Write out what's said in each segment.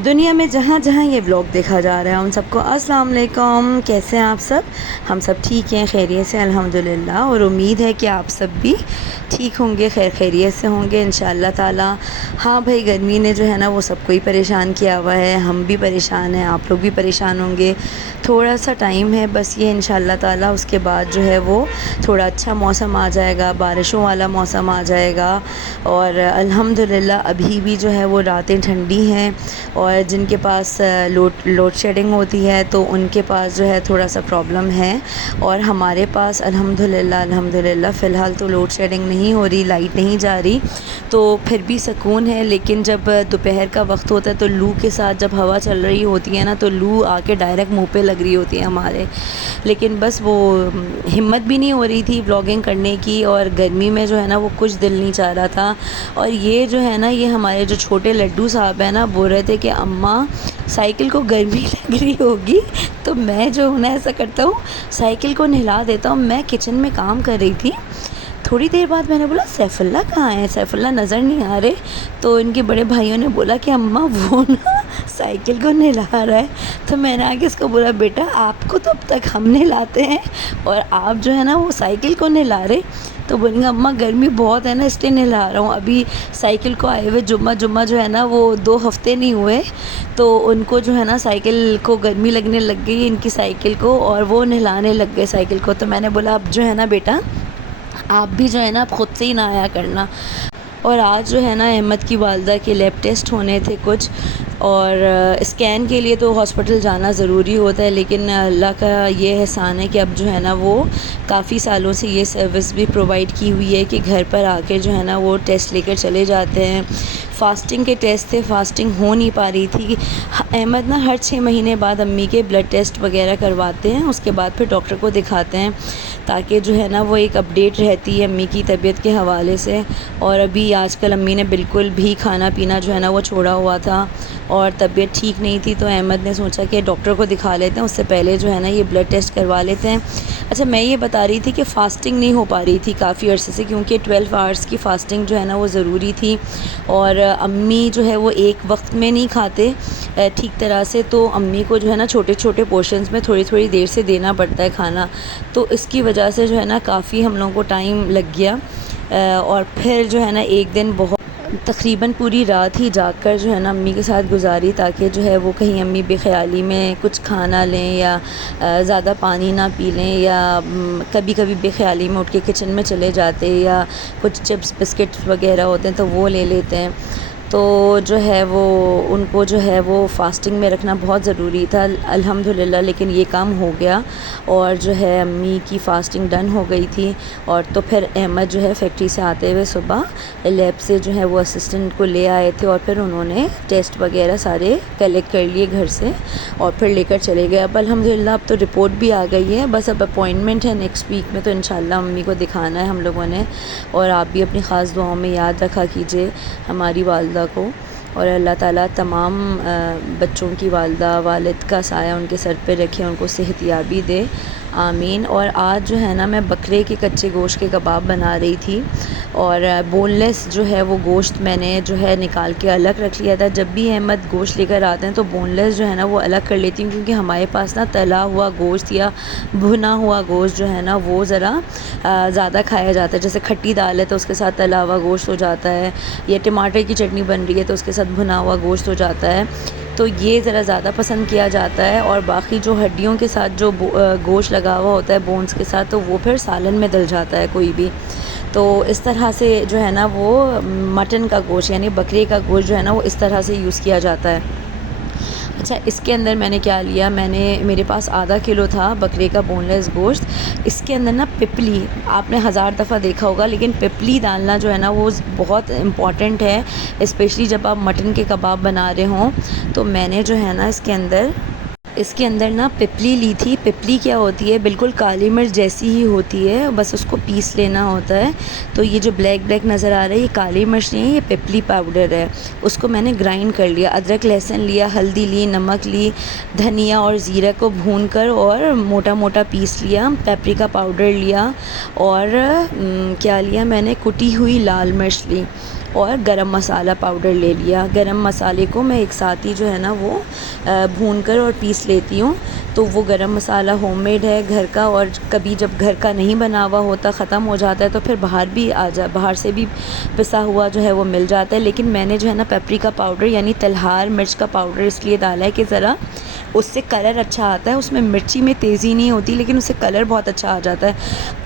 दुनिया में जहाँ जहाँ ये व्लॉग देखा जा रहा है उन सबको अस्सलाम वालेकुम। कैसे हैं आप सब? हम सब ठीक हैं, खैरियत से अल्हम्दुलिल्लाह। और उम्मीद है कि आप सब भी ठीक होंगे, खैर खैरियत से होंगे इंशाअल्लाह ताला। हाँ भाई, गर्मी ने जो है ना वो सबको ही परेशान किया हुआ है। हम भी परेशान हैं, आप लोग भी परेशान होंगे। थोड़ा सा टाइम है बस ये इंशाअल्लाह ताला, उसके बाद जो है वो थोड़ा अच्छा मौसम आ जाएगा, बारिशों वाला मौसम आ जाएगा। और अल्हम्दुलिल्लाह अभी भी जो है वो रातें ठंडी हैं। और जिनके पास लोड शेडिंग होती है तो उनके पास जो है थोड़ा सा प्रॉब्लम है। और हमारे पास अल्हम्दुलिल्लाह फ़िलहाल तो लोड शेडिंग नहीं हो रही, लाइट नहीं जा रही, तो फिर भी सुकून है। लेकिन जब दोपहर का वक्त होता है तो लू के साथ जब हवा चल रही होती है ना, तो लू आके डायरेक्ट मुंह पे लग रही होती है हमारे। लेकिन बस वो हिम्मत भी नहीं हो रही थी व्लॉगिंग करने की, और गर्मी में जो है ना वो कुछ दिल नहीं चाह रहा था। और ये जो है ना, ये हमारे जो छोटे लड्डू साहब हैं ना, बोल रहे थे कि अम्मा साइकिल को गर्मी लग रही होगी, तो मैं जो हूँ ना ऐसा करता हूँ, साइकिल को नहला देता हूँ। मैं किचन में काम कर रही थी, थोड़ी देर बाद मैंने बोला सैफुल्ला कहाँ है, सैफुल्ला नज़र नहीं आ रहे। तो इनके बड़े भाइयों ने बोला कि अम्मा वो ना साइकिल को नहला रहा है। तो मैंने आके इसको बोला बेटा आपको तो अब तक हम नहलाते हैं और आप जो है ना वो साइकिल को नहला रहे। तो बोलेंगे अम्मा गर्मी बहुत है ना इसलिए नहला रहा हूँ। अभी साइकिल को आए हुए जुम्मा जो है ना वो 2 हफ़्ते नहीं हुए, तो उनको जो है ना साइकिल को गर्मी लगने लग गई इनकी साइकिल को, और वो नहलाने लग गए साइकिल को। तो मैंने बोला अब जो है ना बेटा आप भी जो है ना आप ख़ुद से ही नहाया करना। और आज जो है ना अहमद की वालदा के लैब टेस्ट होने थे कुछ, और स्कैन के लिए तो हॉस्पिटल जाना ज़रूरी होता है। लेकिन अल्लाह का ये एहसान है कि अब जो है ना वो काफ़ी सालों से ये सर्विस भी प्रोवाइड की हुई है कि घर पर आके जो है ना वो टेस्ट लेकर चले जाते हैं। फ़ास्टिंग के टेस्ट थे, फ़ास्टिंग हो नहीं पा रही थी। अहमद ना हर 6 महीने बाद अम्मी के ब्लड टेस्ट वगैरह करवाते हैं, उसके बाद फिर डॉक्टर को दिखाते हैं, ताकि जो है ना वो एक अपडेट रहती है अम्मी की तबीयत के हवाले से। और अभी आजकल अम्मी ने बिल्कुल भी खाना पीना जो है ना वो छोड़ा हुआ था और तबीयत ठीक नहीं थी। तो अहमद ने सोचा कि डॉक्टर को दिखा लेते हैं, उससे पहले जो है ना ये ब्लड टेस्ट करवा लेते हैं। अच्छा, मैं ये बता रही थी कि फ़ास्टिंग नहीं हो पा रही थी काफ़ी अरसे से, क्योंकि 12 आवर्स की फ़ास्टिंग जो है ना वो ज़रूरी थी। और अम्मी जो है वो एक वक्त में नहीं खाते ठीक तरह से, तो अम्मी को जो है ना छोटे छोटे पोर्शंस में थोड़ी थोड़ी देर से देना पड़ता है खाना। तो इसकी वजह से जो है ना काफ़ी हम लोगों को टाइम लग गया। और फिर जो है ना एक दिन बहुत तकरीबन पूरी रात ही जागकर जो है ना अम्मी के साथ गुजारी, ताकि जो है वो कहीं अम्मी बेख्याली में कुछ खा ना लें या ज़्यादा पानी ना पी लें, या कभी कभी बेख्याली में उठ के किचन में चले जाते, या कुछ चिप्स बिस्किट्स वगैरह होते हैं तो वो ले लेते हैं। तो जो है वो उनको जो है वो फ़ास्टिंग में रखना बहुत ज़रूरी था अल्हम्दुलिल्लाह। लेकिन ये काम हो गया और जो है अम्मी की फ़ास्टिंग डन हो गई थी। और तो फिर अहमद जो है फैक्ट्री से आते हुए सुबह लैब से जो है वो असिस्टेंट को ले आए थे, और फिर उन्होंने टेस्ट वगैरह सारे कलेक्ट कर लिए घर से और फिर लेकर चले गए। अब अल्हम्दुलिल्लाह अब तो रिपोर्ट भी आ गई है, बस अब अपॉइंटमेंट है नेक्स्ट वीक में, तो इंशाल्लाह अम्मी को दिखाना है हम लोगों ने। और आप भी अपनी ख़ास दुआओं में याद रखा कीजिए हमारी वालदा को, और अल्लाह ताला तमाम बच्चों की वालदा वालिद का साया उनके सर पे रखे, उनको सेहतियाबी दे, आमीन। और आज जो है ना मैं बकरे के कच्चे गोश्त के कबाब बना रही थी, और बोनलेस जो है वो गोश्त मैंने जो है निकाल के अलग रख लिया था। जब भी अहमद गोश्त लेकर आते हैं तो बोनलेस जो है ना वो अलग कर लेती हूँ, क्योंकि हमारे पास ना तला हुआ गोश्त या भुना हुआ गोश्त जो है ना वो ज़रा ज़्यादा खाया जाता है। जैसे खट्टी दाल है तो उसके साथ तला हुआ गोश्त हो जाता है, या टमाटर की चटनी बन रही है तो उसके साथ भुना हुआ गोश्त हो जाता है, तो ये ज़रा ज़्यादा पसंद किया जाता है। और बाकी जो हड्डियों के साथ जो गोश्त लगा हुआ होता है बोन्स के साथ, तो वो फिर सालन में डल जाता है कोई भी। तो इस तरह से जो है ना वो मटन का गोश्त यानी बकरे का गोश्त जो है ना वो इस तरह से यूज़ किया जाता है। अच्छा, इसके अंदर मैंने क्या लिया, मेरे पास आधा किलो था बकरे का बोनलेस गोश्त। इसके अंदर ना पिपली, आपने हज़ार दफ़ा देखा होगा, लेकिन पिपली डालना जो है ना वो बहुत इम्पॉर्टेंट है, स्पेशली जब आप मटन के कबाब बना रहे हों। तो मैंने जो है ना इसके अंदर ना पिपली ली थी। पिपली क्या होती है, बिल्कुल काली मिर्च जैसी ही होती है, बस उसको पीस लेना होता है। तो ये जो ब्लैक ब्लैक नज़र आ रहा है ये काली मिर्च नहीं है, ये पिपली पाउडर है। उसको मैंने ग्राइंड कर लिया, अदरक लहसुन लिया, हल्दी ली, नमक ली, धनिया और ज़ीरा को भूनकर और मोटा मोटा पीस लिया, पेपरिका पाउडर लिया, और क्या लिया मैंने, कुटी हुई लाल मिर्च ली, और गरम मसाला पाउडर ले लिया। गरम मसाले को मैं एक साथ ही जो है ना वो भून कर और पीस लेती हूँ। तो वो गरम मसाला होममेड है घर का, और कभी जब घर का नहीं बना हुआ होता, ख़त्म हो जाता है, तो फिर बाहर से भी पिसा हुआ जो है वो मिल जाता है। लेकिन मैंने जो है ना पेपरिका पाउडर यानी तलहार मिर्च का पाउडर इसलिए डाला है कि ज़रा उससे कलर अच्छा आता है। उसमें मिर्ची में तेज़ी नहीं होती, लेकिन उससे कलर बहुत अच्छा आ जाता है।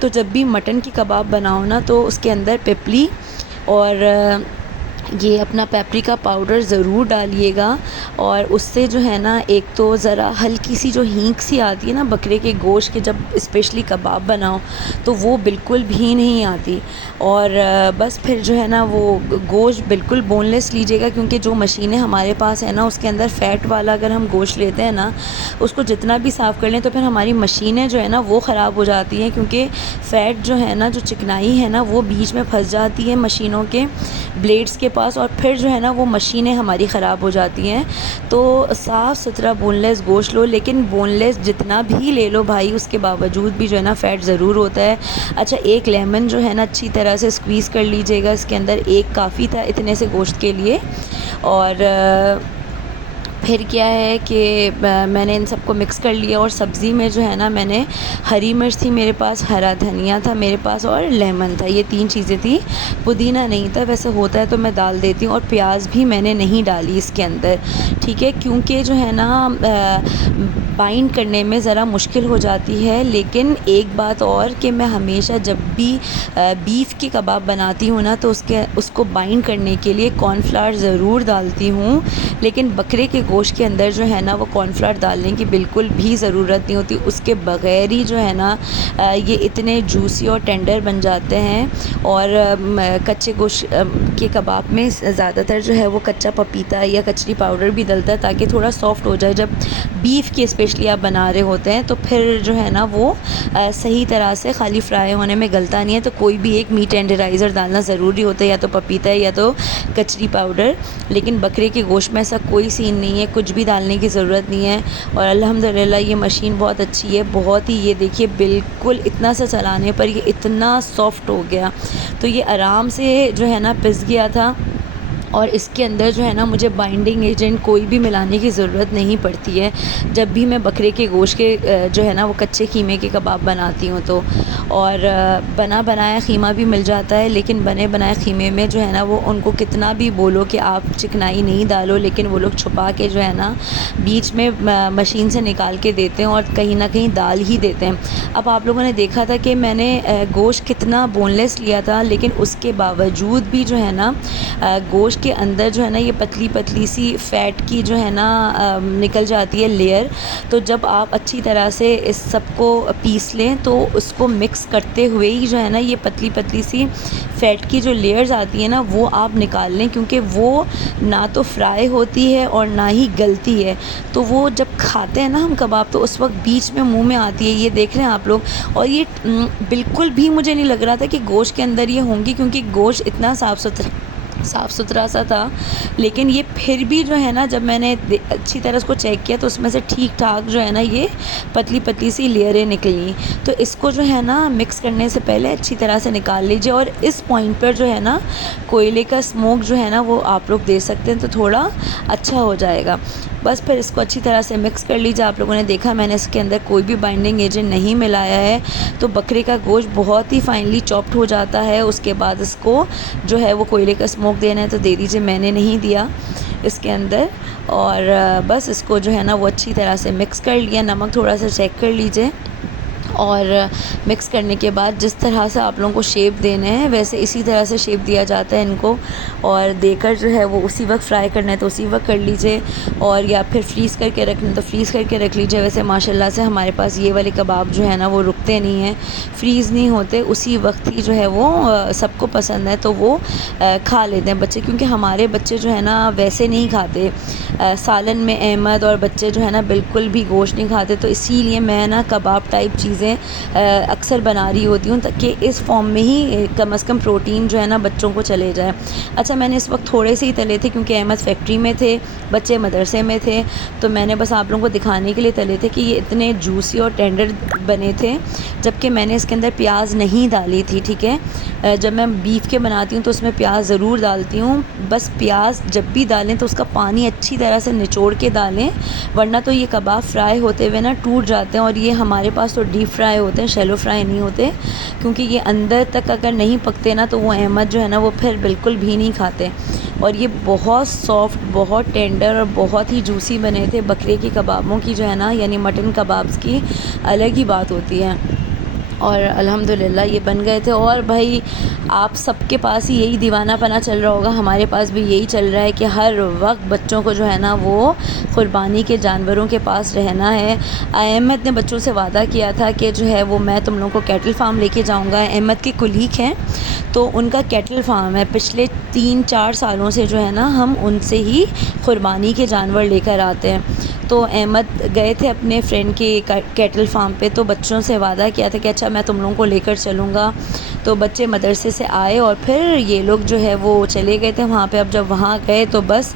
तो जब भी मटन की कबाब बनाओ ना, तो उसके अंदर पिपली और ये अपना पेपरिका पाउडर ज़रूर डालिएगा। और उससे जो है ना, एक तो ज़रा हल्की सी जो हींग सी आती है ना बकरे के गोश्त के, जब स्पेशली कबाब बनाओ तो वो बिल्कुल भी नहीं आती। और बस फिर जो है ना वो गोश्त बिल्कुल बोनलेस लीजिएगा, क्योंकि जो मशीनें हमारे पास है ना उसके अंदर फ़ैट वाला अगर हम गोश्त लेते हैं ना, उसको जितना भी साफ़ कर लें तो फिर हमारी मशीनें जो है ना वो ख़राब हो जाती हैं, क्योंकि फ़ैट जो है ना, जो चिकनाई है ना, वो बीच में फंस जाती है मशीनों के ब्लेड्स के पास, और फिर जो है ना वो मशीनें हमारी ख़राब हो जाती हैं। तो साफ़ सुथरा बोनलेस गोश्त लो, लेकिन बोनलेस जितना भी ले लो भाई, उसके बावजूद भी जो है ना फ़ैट ज़रूर होता है। अच्छा, एक लेमन जो है ना अच्छी तरह से स्क्वीज़ कर लीजिएगा इसके अंदर, एक काफ़ी था इतने से गोश्त के लिए। और फिर क्या है कि मैंने इन सबको मिक्स कर लिया। और सब्ज़ी में जो है ना, मैंने हरी मिर्च थी मेरे पास, हरा धनिया था मेरे पास, और लेमन था। ये 3 चीज़ें थी। पुदीना नहीं था, वैसे होता है तो मैं डाल देती हूँ। और प्याज भी मैंने नहीं डाली इसके अंदर, ठीक है, क्योंकि जो है ना बाइंड करने में ज़रा मुश्किल हो जाती है। लेकिन एक बात और कि मैं हमेशा जब भी बीफ़ के कबाब बनाती हूँ ना, तो उसको बाइंड करने के लिए कॉर्नफ्लावर ज़रूर डालती हूँ। लेकिन बकरे के गोश्त के अंदर जो है ना वो कॉर्नफ्लावर डालने की बिल्कुल भी ज़रूरत नहीं होती। उसके बग़ैर ही जो है ना ये इतने जूसी और टेंडर बन जाते हैं। और कच्चे गोश्त के कबाब में ज़्यादातर जो है वो कच्चा पपीता या कचरी पाउडर भी डलता है, ताकि थोड़ा सॉफ़्ट हो जाए। जब बीफ़ के स्पेशली आप बना रहे होते हैं तो फिर जो है ना वो सही तरह से खाली फ्राई होने में गलता नहीं है। तो कोई भी एक मीट टेंडराइज़र डालना ज़रूरी होता है, या तो पपीता है या तो कचरी पाउडर। लेकिन बकरे के गोश्त में ऐसा कोई सीन नहीं है, कुछ भी डालने की ज़रूरत नहीं है। और अल्हम्दुलिल्लाह ये मशीन बहुत अच्छी है, बहुत ही, ये देखिए बिल्कुल इतना सा चलाने पर ये इतना सॉफ़्ट हो गया। तो ये आराम से जो है ना पिस गया था। और इसके अंदर जो है ना मुझे बाइंडिंग एजेंट कोई भी मिलाने की ज़रूरत नहीं पड़ती है, जब भी मैं बकरे के गोश्त के जो है ना वो कच्चे कीमे के कबाब बनाती हूँ तो। और बना बनाया ख़ीमा भी मिल जाता है, लेकिन बने बनाए ख़ीमे में जो है ना वो उनको कितना भी बोलो कि आप चिकनाई नहीं डालो, लेकिन वो लोग छुपा के जो है ना बीच में मशीन से निकाल के देते हैं, और कहीं ना कहीं डाल ही देते हैं। अब आप लोगों ने देखा था कि मैंने गोश्त कितना बोनलेस लिया था, लेकिन उसके बावजूद भी जो है ना गोश्त के अंदर जो है ना ये पतली पतली सी फ़ैट की जो है ना निकल जाती है लेयर। तो जब आप अच्छी तरह से इस सबको पीस लें, तो उसको मिक्स करते हुए ही जो है ना ये पतली पतली सी फ़ैट की जो लेयर्स आती है ना वो आप निकाल लें, क्योंकि वो ना तो फ्राई होती है और ना ही गलती है। तो वो जब खाते हैं ना हम कबाब, तो उस वक्त बीच में मुंह में आती है, ये देख रहे हैं आप लोग। और ये बिल्कुल भी मुझे नहीं लग रहा था कि गोश्त के अंदर ये होंगी, क्योंकि गोश्त इतना साफ़ सुथरा सा था। लेकिन ये फिर भी जो है ना, जब मैंने अच्छी तरह उसको चेक किया, तो उसमें से ठीक ठाक जो है ना ये पतली पतली सी लेयरें निकली। तो इसको जो है ना मिक्स करने से पहले अच्छी तरह से निकाल लीजिए। और इस पॉइंट पर जो है ना कोयले का स्मोक जो है ना वो आप लोग दे सकते हैं, तो थोड़ा अच्छा हो जाएगा। बस फिर इसको अच्छी तरह से मिक्स कर लीजिए। आप लोगों ने देखा मैंने इसके अंदर कोई भी बाइंडिंग एजेंट नहीं मिलाया है, तो बकरे का गोश्त बहुत ही फाइनली चॉप्ड हो जाता है। उसके बाद इसको जो है वो कोयले का स्मोक देना है तो दे दीजिए, मैंने नहीं दिया इसके अंदर। और बस इसको जो है ना वो अच्छी तरह से मिक्स कर लिया। नमक थोड़ा सा चेक कर लीजिए। और मिक्स करने के बाद जिस तरह से आप लोगों को शेप देने हैं, वैसे इसी तरह से शेप दिया जाता है इनको। और देकर जो है वो उसी वक्त फ्राई करना है तो उसी वक्त कर लीजिए, और या फिर फ्रीज़ करके रखना तो फ्रीज़ करके रख लीजिए। वैसे माशाल्लाह से हमारे पास ये वाले कबाब जो है ना वो रुकते नहीं हैं, फ्रीज़ नहीं होते, उसी वक्त ही जो है वो सबको पसंद है, तो वो खा लेते हैं बच्चे। क्योंकि हमारे बच्चे जो है ना वैसे नहीं खाते, सालन में अहमद और बच्चे जो है ना बिल्कुल भी गोश्त नहीं खाते। तो इसीलिए मैं ना कबाब टाइप चीज़ें चीज़ें अक्सर बना रही होती हूँ ताकि इस फॉर्म में ही कम से कम प्रोटीन जो है ना बच्चों को चले जाए। अच्छा, मैंने इस वक्त थोड़े से ही तले थे क्योंकि अहमद फैक्ट्री में थे, बच्चे मदरसे में थे, तो मैंने बस आप लोगों को दिखाने के लिए तले थे कि ये इतने जूसी और टेंडर बने थे, जबकि मैंने इसके अंदर प्याज नहीं डाली थी। ठीक है, जब मैं बीफ के बनाती हूँ तो उसमें प्याज ज़रूर डालती हूँ, बस प्याज जब भी डालें तो उसका पानी अच्छी तरह से निचोड़ के डालें, वरना तो ये कबाब फ्राई होते हुए ना टूट जाते हैं। और ये हमारे पास तो डीप फ्राई होते हैं, शैलो फ्राई नहीं होते, क्योंकि ये अंदर तक अगर नहीं पकते ना तो वो अहमद जो है ना वो फिर बिल्कुल भी नहीं खाते। और ये बहुत सॉफ्ट, बहुत टेंडर और बहुत ही जूसी बने थे। बकरे के कबाबों की जो है ना, यानी मटन कबाब्स की अलग ही बात होती है। और अल्हम्दुलिल्लाह ये बन गए थे। और भाई आप सबके पास ही यही दीवानापना चल रहा होगा, हमारे पास भी यही चल रहा है कि हर वक्त बच्चों को जो है ना वो क़ुरबानी के जानवरों के पास रहना है। अहमद ने बच्चों से वादा किया था कि जो है वो मैं तुम लोगों को कैटल फार्म लेके जाऊंगा। अहमद के कुलीग हैं तो उनका कैटल फार्म है, पिछले 3-4 सालों से जो है ना हम उनसे ही क़ुरबानी के जानवर लेकर आते हैं। तो अहमद गए थे अपने फ्रेंड के कैटल फार्म पे, तो बच्चों से वादा किया था कि अच्छा मैं तुम लोगों को लेकर चलूँगा। तो बच्चे मदरसे से आए और फिर ये लोग जो है वो चले गए थे वहाँ पे। अब जब वहाँ गए तो बस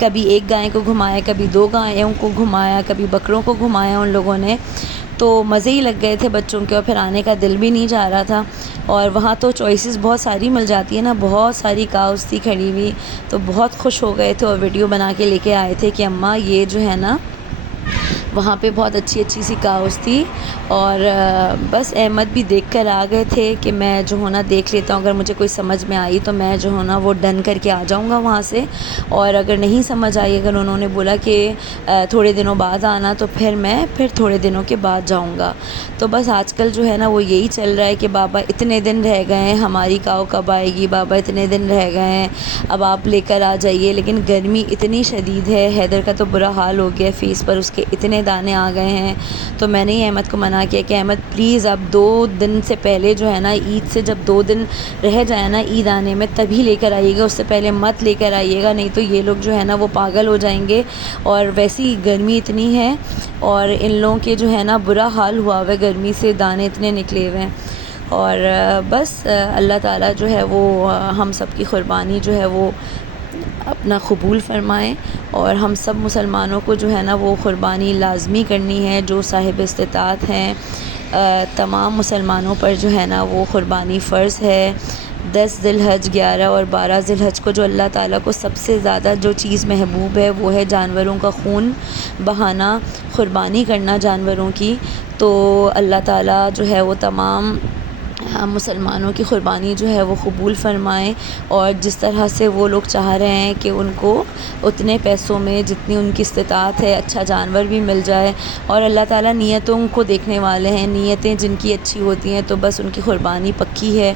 कभी एक गाय को घुमाया, कभी 2 गायों को घुमाया, कभी बकरों को घुमाया उन लोगों ने, तो मज़े ही लग गए थे बच्चों के और फिर आने का दिल भी नहीं चाह रहा था। और वहाँ तो चॉइसेस बहुत सारी मिल जाती है ना, बहुत सारी काउस थी खड़ी हुई, तो बहुत खुश हो गए थे और वीडियो बना के लेके आए थे कि अम्मा ये जो है ना वहाँ पे बहुत अच्छी अच्छी सी काउस थी। और बस अहमद भी देख कर आ गए थे कि मैं जो है ना देख लेता हूँ, अगर मुझे कोई समझ में आई तो मैं जो है ना वो डन करके आ जाऊँगा वहाँ से, और अगर नहीं समझ आई, अगर उन्होंने बोला कि थोड़े दिनों बाद आना, तो फिर थोड़े दिनों के बाद जाऊँगा। तो बस आजकल जो है ना वो यही चल रहा है कि बाबा इतने दिन रह गए हैं, हमारी काऊ कब आएगी, बाबा इतने दिन रह गए हैं, अब आप लेकर आ जाइए। लेकिन गर्मी इतनी शदीद है, हैदर का तो बुरा हाल हो गया, फेस पर उसके इतने दाने आ गए हैं। तो मैंने ही अहमद को मना किया कि अहमद प्लीज़ आप 2 दिन से पहले जो है ना, ईद से जब 2 दिन रह जाए ना ईद आने में, तभी लेकर आइएगा, उससे पहले मत लेकर आइएगा, नहीं तो ये लोग जो है ना वो पागल हो जाएंगे। और वैसे ही गर्मी इतनी है और इन लोगों के जो है ना बुरा हाल हुआ हुआ है, गर्मी से दाने इतने निकले हुए हैं। और बस अल्लाह ताला जो है वो हम सब की क़ुरबानी जो है वो अपना कबूल फ़रमाएँ। और हम सब मुसलमानों को जो है ना वो क़ुरबानी लाज़मी करनी है, जो साहिब इस्तिताअत हैं तमाम मुसलमानों पर जो है ना वो क़ुरबानी फ़र्ज़ है। 10 ज़िलहज, 11 और 12 ज़िलहज को जो अल्लाह ताला को सबसे ज़्यादा जो चीज़ महबूब है वो है जानवरों का खून बहाना, क़ुरबानी करना जानवरों की। तो अल्लाह ताला जो है वो तमाम हम मुसलमानों की क़ुरबानी जो है वो कबूल फ़रमाएँ। और जिस तरह से वो लोग चाह रहे हैं कि उनको उतने पैसों में जितनी उनकी इस्तिताअत है अच्छा जानवर भी मिल जाए, और अल्लाह ताला नियतों को देखने वाले हैं, नियतें जिनकी अच्छी होती हैं तो बस उनकी क़ुरबानी पक्की है।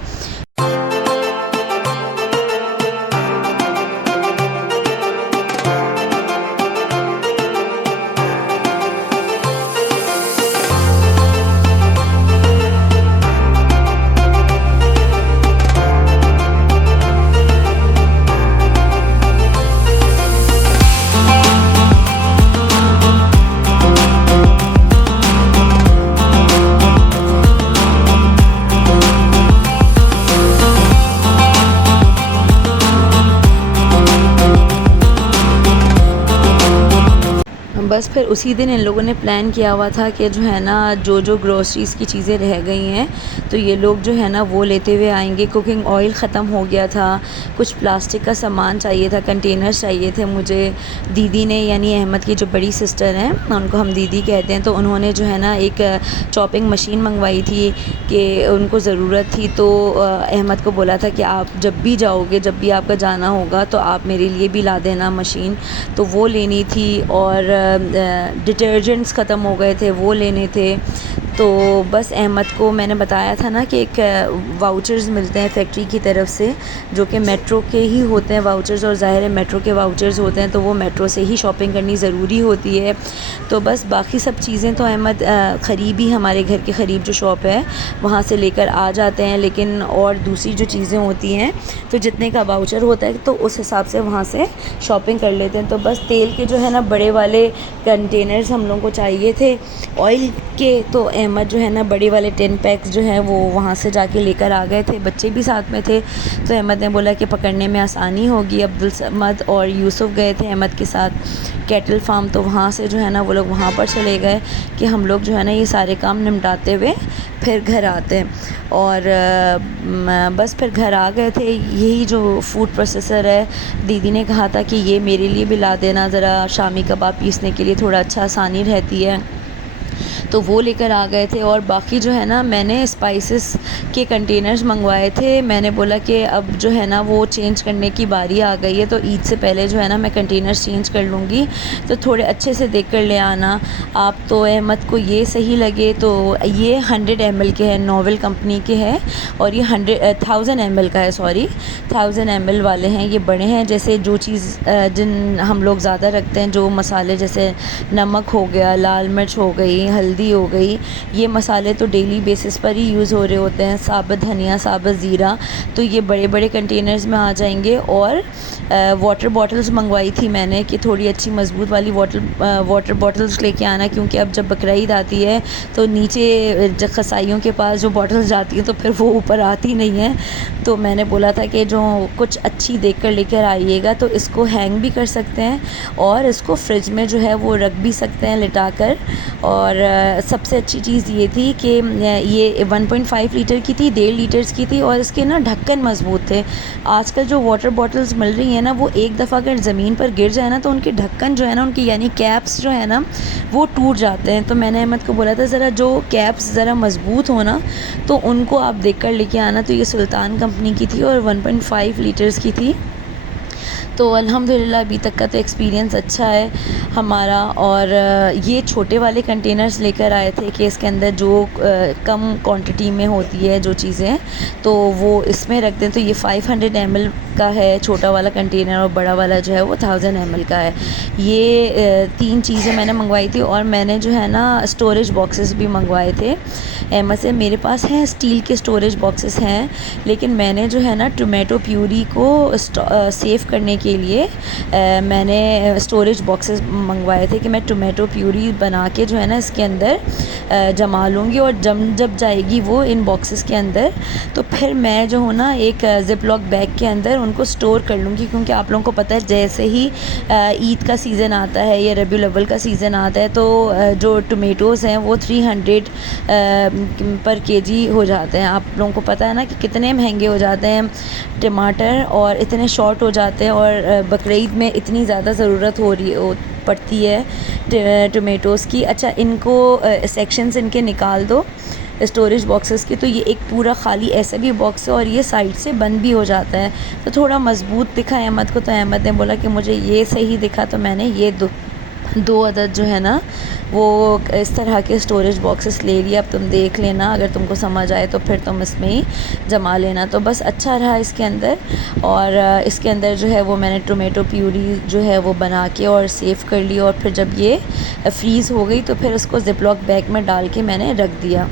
बस फिर उसी दिन इन लोगों ने प्लान किया हुआ था कि जो है ना जो ग्रोसरीज़ की चीज़ें रह गई हैं तो ये लोग जो है ना वो लेते हुए आएंगे। कुकिंग ऑयल ख़त्म हो गया था, कुछ प्लास्टिक का सामान चाहिए था, कंटेनर्स चाहिए थे मुझे। दीदी ने, यानी अहमद की जो बड़ी सिस्टर हैं, उनको हम दीदी कहते हैं, तो उन्होंने जो है ना एक चॉपिंग मशीन मंगवाई थी कि उनको ज़रूरत थी। तो अहमद को बोला था कि आप जब भी जाओगे, जब भी आपका जाना होगा तो आप मेरे लिए भी ला देना मशीन, तो वो लेनी थी। और डिटर्जेंट्स ख़त्म हो गए थे, वो लेने थे। तो बस अहमद को मैंने बताया था ना कि एक वाउचर्स मिलते हैं फैक्ट्री की तरफ से, जो कि मेट्रो के ही होते हैं वाउचर्स, और ज़ाहिर है मेट्रो के वाउचर्स होते हैं तो वो मेट्रो से ही शॉपिंग करनी ज़रूरी होती है। तो बस बाकी सब चीज़ें तो अहमद क़रीब ही, हमारे घर के क़रीब जो शॉप है वहाँ से लेकर आ जाते हैं, लेकिन और दूसरी जो चीज़ें होती हैं तो जितने का वाउचर होता है तो उस हिसाब से वहाँ से शॉपिंग कर लेते हैं। तो बस तेल के जो है ना बड़े वाले कंटेनर्स हम लोगों को चाहिए थे ऑयल के, तो अहमद जो है ना बड़े वाले 10 पैक्स जो हैं वो वहाँ से जाके लेकर आ गए थे, बच्चे भी साथ में थे। तो अहमद ने बोला कि पकड़ने में आसानी होगी। अब्दुल समद और यूसुफ गए थे अहमद के साथ कैटल फार्म, तो वहाँ से जो है ना वो लोग वहाँ पर चले गए कि हम लोग जो है ना ये सारे काम निपटाते हुए फिर घर आते हैं। और बस फिर घर आ गए थे। यही जो फूड प्रोसेसर है, दीदी ने कहा था कि ये मेरे लिए भी ला देना ज़रा, शामी कबाब पीसने के लिए थोड़ा अच्छा आसानी रहती है, तो वो लेकर आ गए थे। और बाकी जो है ना मैंने स्पाइसेस के कंटेनर्स मंगवाए थे। मैंने बोला कि अब जो है ना वो चेंज करने की बारी आ गई है, तो ईद से पहले जो है ना मैं कंटेनर्स चेंज कर लूँगी, तो थोड़े अच्छे से देख कर ले आना आप। तो अहमद को ये सही लगे तो ये 100 ml के हैं, नोवेल कंपनी के हैं, और ये 1000 ml का है, सॉरी 1000 ml वाले हैं। ये बड़े हैं, जैसे जो चीज़ जिन हम लोग ज़्यादा रखते हैं, जो मसाले जैसे नमक हो गया, लाल मिर्च हो गई, हल्दी हो गई, ये मसाले तो डेली बेसिस पर ही यूज़ हो रहे होते हैं, साबुत धनिया, साबुत ज़ीरा, तो ये बड़े बड़े कंटेनर्स में आ जाएंगे। और वाटर बॉटल्स मंगवाई थी मैंने कि थोड़ी अच्छी मज़बूत वाली वाटर बॉटल्स लेके आना, क्योंकि अब जब बकरीद आती है तो नीचे जब कसाइयों के पास जो बॉटल्स जाती हैं तो फिर वो ऊपर आती नहीं है। तो मैंने बोला था कि जो कुछ अच्छी देख कर लेकर आइएगा, तो इसको हैंग भी कर सकते हैं और इसको फ्रिज में जो है वो रख भी सकते हैं लिटा कर। और सबसे अच्छी चीज़ ये थी कि ये 1.5 लीटर की थी, 1.5 लीटर्स की थी, और इसके ना ढक्कन मज़बूत थे। आजकल जो वाटर बॉटल्स मिल रही हैं ना, वो एक दफ़ा अगर ज़मीन पर गिर जाए ना तो उनके ढक्कन जो है ना, उनकी यानी कैप्स जो है ना वो टूट जाते हैं। तो मैंने अहमद को बोला था ज़रा जो कैप्स ज़रा मज़बूत हो ना, तो उनको आप देख कर लेके आना। तो ये सुल्तान कंपनी की थी और 1.5 लीटर्स की थी। तो अल्हम्दुलिल्लाह अभी तक का तो एक्सपीरियंस अच्छा है हमारा। और ये छोटे वाले कंटेनर्स लेकर आए थे कि इसके अंदर जो कम क्वांटिटी में होती है जो चीज़ें, तो वो इसमें रख दें। तो ये 500 ml का है छोटा वाला कंटेनर, और बड़ा वाला जो है वो 1000 ml का है। ये 3 चीज़ें मैंने मंगवाई थी। और मैंने जो है ना स्टोरेज बॉक्सेस भी मंगवाए थे अहमद से। मेरे पास हैं स्टील के स्टोरेज बॉक्सेस हैं, लेकिन मैंने जो है ना टोमेटो प्यूरी को सेव करने के लिए मैंने स्टोरेज बॉक्सेस मंगवाए थे कि मैं टोमेटो प्यूरी बना के जो है ना इसके अंदर जमा लूँगी, और जब जाएगी वो इन बॉक्सेस के अंदर, तो फिर मैं जो हूँ ना एक ज़िप लॉक बैग के अंदर उनको स्टोर कर लूँगी। क्योंकि आप लोगों को पता है जैसे ही ईद का सीज़न आता है या रबीउल अव्वल का सीज़न आता है, तो जो टोमेटोज़ हैं वो 300 पर केजी हो जाते हैं। आप लोगों को पता है ना कि कितने महंगे हो जाते हैं टमाटर, और इतने शॉर्ट हो जाते हैं, और बकरीद में इतनी ज़्यादा ज़रूरत हो रही पड़ती है टोमेटोज़ की। अच्छा, इनको सेक्शंस इनके निकाल दो स्टोरेज बॉक्सेस की। तो ये एक पूरा खाली ऐसा भी बॉक्स है और ये साइड से बंद भी हो जाता है, तो थोड़ा मज़बूत दिखा अहमद को। तो अहमद ने बोला कि मुझे ये सही दिखा, तो मैंने ये दो अदद जो है ना वो इस तरह के स्टोरेज बॉक्सेस ले लिया। अब तुम देख लेना, अगर तुमको समझ आए तो फिर तुम इसमें ही जमा लेना। तो बस अच्छा रहा इसके अंदर। और इसके अंदर जो है वो मैंने टोमेटो प्यूरी जो है वो बना के और सेव कर ली, और फिर जब ये फ्रीज़ हो गई तो फिर उसको ज़िप लॉक बैग में डाल के मैंने रख दिया।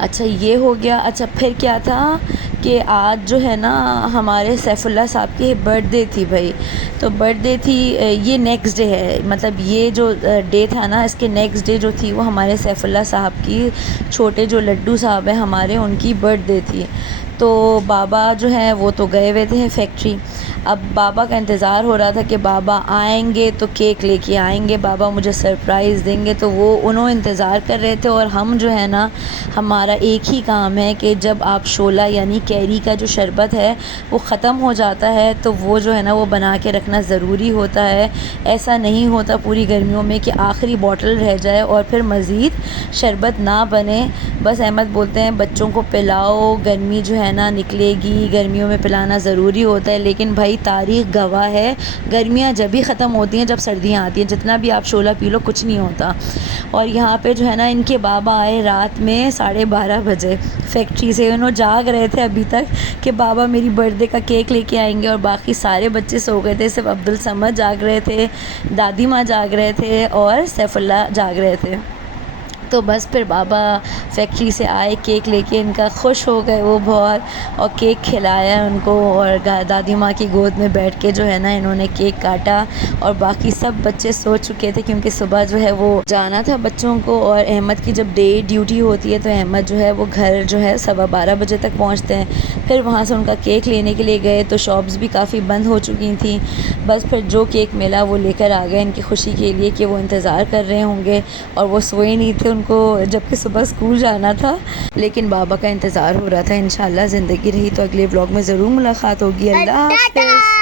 अच्छा, ये हो गया। अच्छा, फिर क्या था कि आज जो है ना हमारे सैफुल्लाह साहब की बर्थडे थी भाई। तो बर्थडे थी, ये नेक्स्ट डे है, मतलब ये जो डे था ना इसके नेक्स्ट डे जो थी वो हमारे सैफुल्लाह साहब की, छोटे जो लड्डू साहब हैं हमारे, उनकी बर्थडे थी। तो बाबा जो है वो तो गए हुए थे फैक्ट्री। अब बाबा का इंतज़ार हो रहा था कि बाबा आएंगे तो केक लेके आएंगे, बाबा मुझे सरप्राइज़ देंगे, तो वो उन्होंने इंतज़ार कर रहे थे। और हम जो है ना, हमारा एक ही काम है कि जब आप शोला यानी कैरी का जो शरबत है वो ख़त्म हो जाता है, तो वो जो है ना वो बना के रखना ज़रूरी होता है। ऐसा नहीं होता पूरी गर्मियों में कि आखिरी बॉटल रह जाए और फिर मज़ीद शरबत ना बने। बस अहमद बोलते हैं बच्चों को पिलाओ, गर्मी जो है ना निकलेगी, गर्मियों में पिलाना ज़रूरी होता है। लेकिन भाई तारीख़ गवाह है, गर्मियाँ जब भी ख़त्म होती हैं जब सर्दियाँ आती हैं, जितना भी आप शोला पी लो कुछ नहीं होता। और यहाँ पे जो है ना इनके बाबा आए रात में 12:30 बजे फैक्ट्री से। उन्होंने जाग रहे थे अभी तक कि बाबा मेरी बर्थडे का केक लेके आएंगे, और बाकी सारे बच्चे सो गए थे, सिर्फ अब्दुल समद जाग रहे थे, दादी माँ जाग रहे थे और सैफुल्लाह जाग रहे थे। तो बस फिर बाबा फैक्ट्री से आए, केक लेके इनका खुश हो गए वो बहुत, और केक खिलाया उनको, और दादी माँ की गोद में बैठ के जो है ना इन्होंने केक काटा। और बाकी सब बच्चे सो चुके थे क्योंकि सुबह जो है वो जाना था बच्चों को, और अहमद की जब डे ड्यूटी होती है तो अहमद जो है वो घर जो है 12:15 बजे तक पहुँचते हैं। फिर वहाँ से उनका केक लेने के लिए गए तो शॉप्स भी काफ़ी बंद हो चुकी थी। बस फिर जो केक मिला वो लेकर आ गए इनकी खुशी के लिए कि वो इंतज़ार कर रहे होंगे, और वो सोए नहीं थे उनको जबकि सुबह स्कूल जाना था, लेकिन बाबा का इंतज़ार हो रहा था। इंशाल्लाह ज़िंदगी रही तो अगले व्लॉग में ज़रूर मुलाकात होगी। अल्लाह हाफ़िज़।